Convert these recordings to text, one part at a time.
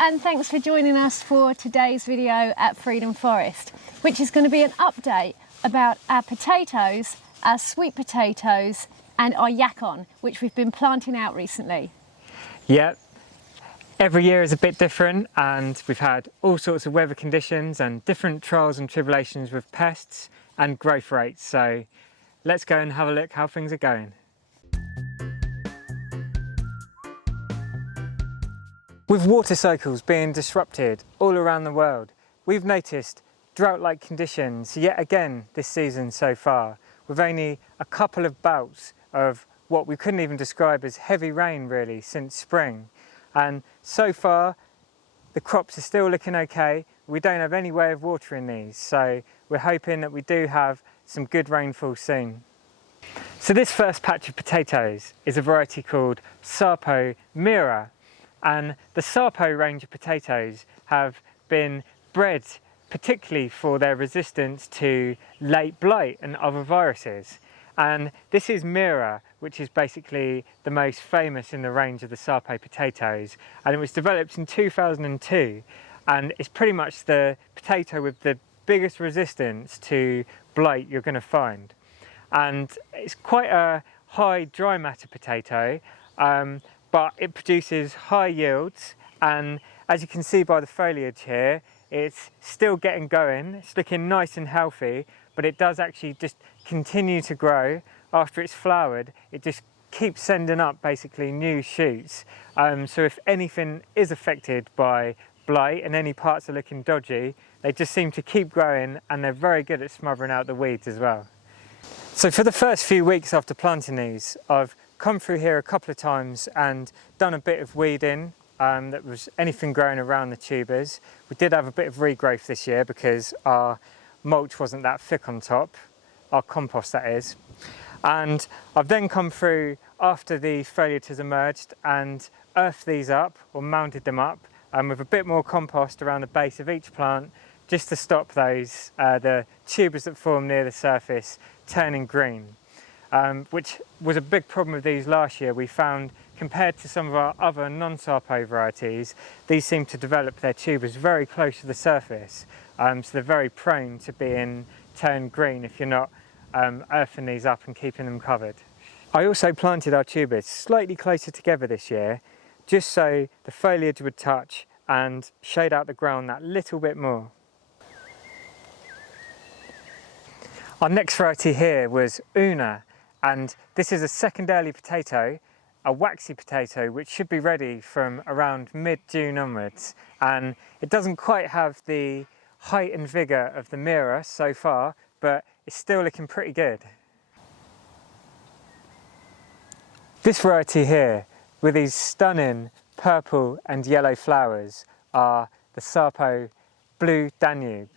and thanks for joining us for today's video at Freedom Forest, which is going to be an update about our potatoes, our sweet potatoes and our yacon, which we've been planting out recently. Yeah, every year is a bit different and we've had all sorts of weather conditions and different trials and tribulations with pests and growth rates. So let's go and have a look how things are going. With water cycles being disrupted all around the world, we've noticed drought-like conditions yet again this season so far, with only a couple of bouts of what we couldn't even describe as heavy rain really since spring. And so far the crops are still looking okay. We don't have any way of watering these, so we're hoping that we do have some good rainfall soon. So this first patch of potatoes is a variety called Sapo Mira. And the Sapo range of potatoes have been bred particularly for their resistance to late blight and other viruses. And this is Mira, which is basically the most famous in the range of the Sapo potatoes. And it was developed in 2002. And it's pretty much the potato with the biggest resistance to blight you're going to find. And it's quite a high dry matter potato. But it produces high yields, and as you can see by the foliage here, it's still getting going. It's looking nice and healthy, but it does actually just continue to grow. After it's flowered, it just keeps sending up basically new shoots. So if anything is affected by blight and any parts are looking dodgy, they just seem to keep growing, and they're very good at smothering out the weeds as well. So for the first few weeks after planting these, I've come through here a couple of times and done a bit of weeding that was anything growing around the tubers. We did have a bit of regrowth this year because our mulch wasn't that thick on top, our compost that is. And I've then come through after the foliage has emerged and earthed these up or mounded them up with a bit more compost around the base of each plant just to stop those, the tubers that form near the surface turning green. Which was a big problem with these last year. We found, compared to some of our other non-Sapo varieties, these seem to develop their tubers very close to the surface. So they're very prone to being turned green if you're not earthing these up and keeping them covered. I also planted our tubers slightly closer together this year, just so the foliage would touch and shade out the ground that little bit more. Our next variety here was Una. And this is a secondarily potato, a waxy potato, which should be ready from around mid-June onwards. And it doesn't quite have the height and vigour of the Mira so far, but it's still looking pretty good. This variety here, with these stunning purple and yellow flowers, are the Sapo Blue Danube.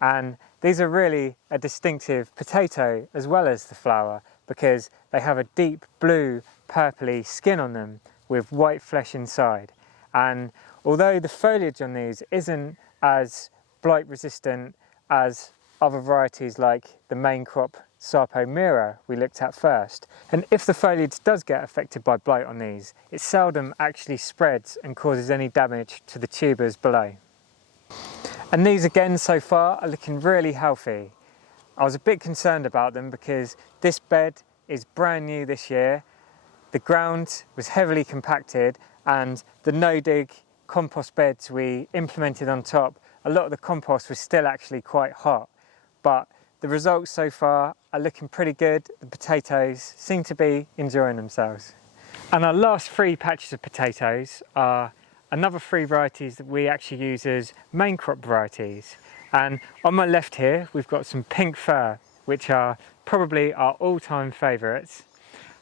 And these are really a distinctive potato as well as the flower, because they have a deep blue purpley skin on them with white flesh inside. And although the foliage on these isn't as blight resistant as other varieties like the main crop Sapo Mira we looked at first, and if the foliage does get affected by blight on these, it seldom actually spreads and causes any damage to the tubers below. And these again so far are looking really healthy. I was a bit concerned about them because this bed is brand new this year. The ground was heavily compacted, and the no-dig compost beds we implemented on top, a lot of the compost was still actually quite hot. But the results so far are looking pretty good. The potatoes seem to be enjoying themselves. And our last three patches of potatoes are another three varieties that we actually use as main crop varieties. And on my left here, we've got some pink fir, which are probably our all-time favourites.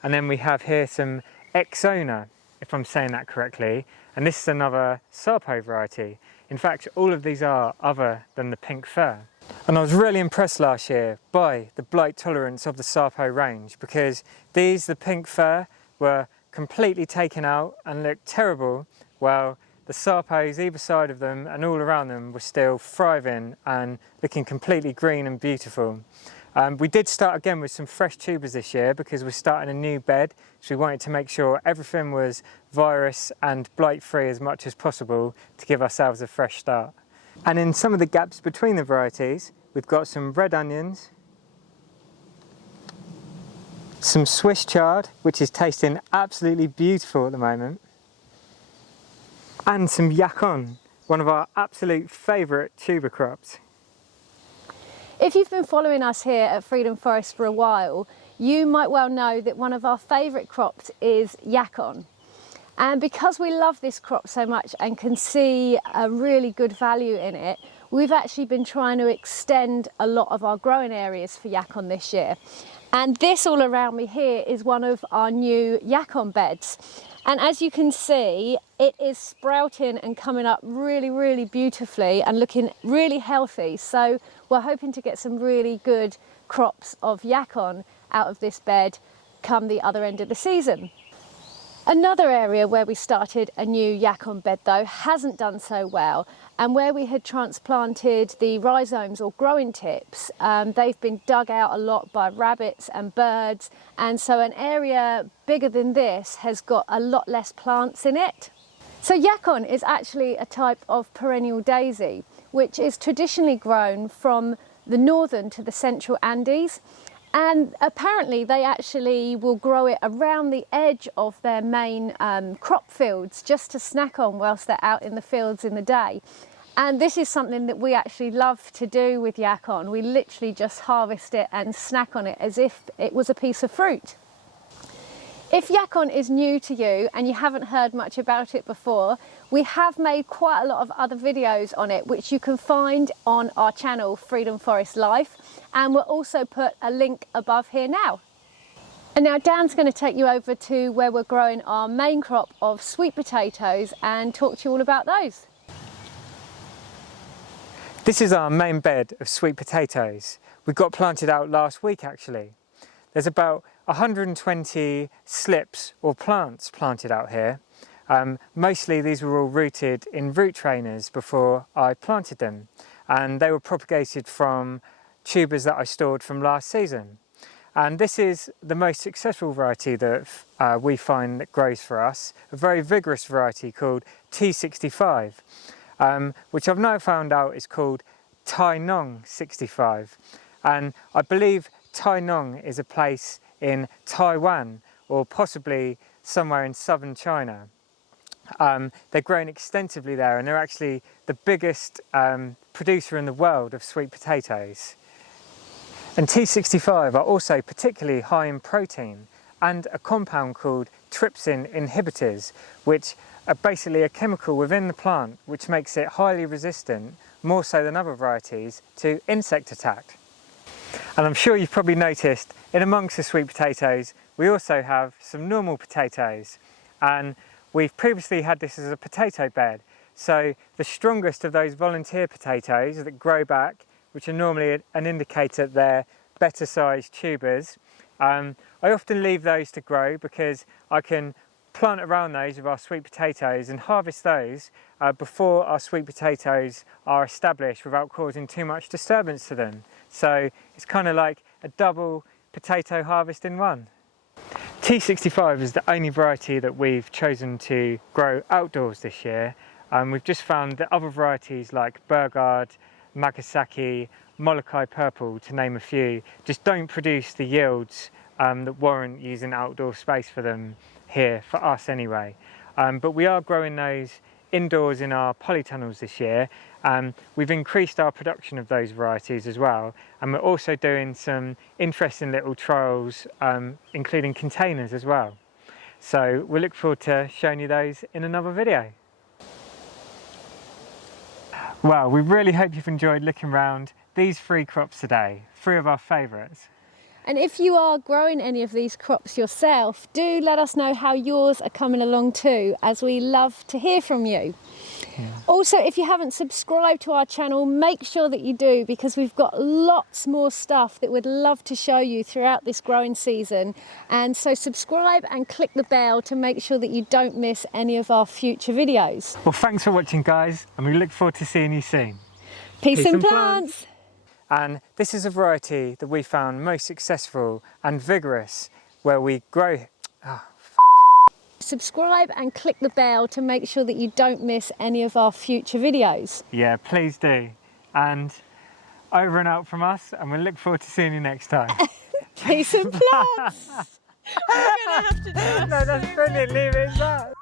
And then we have here some Exona, if I'm saying that correctly. And this is another Sapo variety. In fact, all of these are other than the pink fir. And I was really impressed last year by the blight tolerance of the Sapo range, because these, the pink fir, were completely taken out and looked terrible, while the Sapos either side of them and all around them were still thriving and looking completely green and beautiful. We did start again with some fresh tubers this year because we're starting a new bed, so we wanted to make sure everything was virus and blight free as much as possible to give ourselves a fresh start. And in some of the gaps between the varieties, we've got some red onions, some Swiss chard, which is tasting absolutely beautiful at the moment, and some Yacon, one of our absolute favourite tuber crops. If you've been following us here at Freedom Forest for a while, you might well know that one of our favourite crops is Yacon. And because we love this crop so much and can see a really good value in it, we've actually been trying to extend a lot of our growing areas for Yacon this year. And this all around me here is one of our new Yacon beds. And as you can see, it is sprouting and coming up really beautifully and looking really healthy. So we're hoping to get some really good crops of Yacon out of this bed come the other end of the season. Another area where we started a new Yacon bed though hasn't done so well, and where we had transplanted the rhizomes or growing tips, they've been dug out a lot by rabbits and birds, and so an area bigger than this has got a lot less plants in it. So Yacon is actually a type of perennial daisy which is traditionally grown from the northern to the central Andes. And apparently they actually will grow it around the edge of their main crop fields just to snack on whilst they're out in the fields in the day. And this is something that we actually love to do with Yacon. We literally just harvest it and snack on it as if it was a piece of fruit. If Yacon is new to you and you haven't heard much about it before, we have made quite a lot of other videos on it which you can find on our channel Freedom Forest Life, and we'll also put a link above here now. And now Dan's going to take you over to where we're growing our main crop of sweet potatoes and talk to you all about those. This is our main bed of sweet potatoes. We got planted out last week actually. There's about 120 slips or plants planted out here. Mostly these were all rooted in root trainers before I planted them, and they were propagated from tubers that I stored from last season. And this is the most successful variety that we find that grows for us, a very vigorous variety called T65, which I've now found out is called Tai Nong 65. And I believe Tai Nong is a place in Taiwan or possibly somewhere in southern China. They're grown extensively there, and they're actually the biggest producer in the world of sweet potatoes. And T65 are also particularly high in protein and a compound called trypsin inhibitors, which are basically a chemical within the plant which makes it highly resistant, more so than other varieties, to insect attack. And I'm sure you've probably noticed in amongst the sweet potatoes we also have some normal potatoes, and we've previously had this as a potato bed. So the strongest of those volunteer potatoes that grow back, which are normally an indicator that they're better sized tubers, I often leave those to grow because I can plant around those with our sweet potatoes and harvest those before our sweet potatoes are established without causing too much disturbance to them. So it's kind of like a double potato harvest in one. T65 is the only variety that we've chosen to grow outdoors this year. We've just found that other varieties like Burgard, Magasaki, Molokai Purple, to name a few, just don't produce the yields that warrant using outdoor space for them here, for us anyway. But we are growing those indoors in our polytunnels this year. We've increased our production of those varieties as well, and we're also doing some interesting little trials, including containers as well. So we look forward to showing you those in another video. Well, we really hope you've enjoyed looking around these 3 crops today, 3 of our favourites. And if you are growing any of these crops yourself, do let us know how yours are coming along too, as we love to hear from you. Yeah. Also, if you haven't subscribed to our channel, make sure that you do, because we've got lots more stuff that we'd love to show you throughout this growing season. And so subscribe and click the bell to make sure that you don't miss any of our future videos. Well, thanks for watching, guys, and we look forward to seeing you soon. Peace and plants. And this is a variety that we found most successful and vigorous where we grow. Subscribe and click the bell to make sure that you don't miss any of our future videos. Yeah, please do. And over and out from us, and we'll look forward to seeing you next time. Peace and plants! We're going to have to do No, that's brilliant. Leave it as that.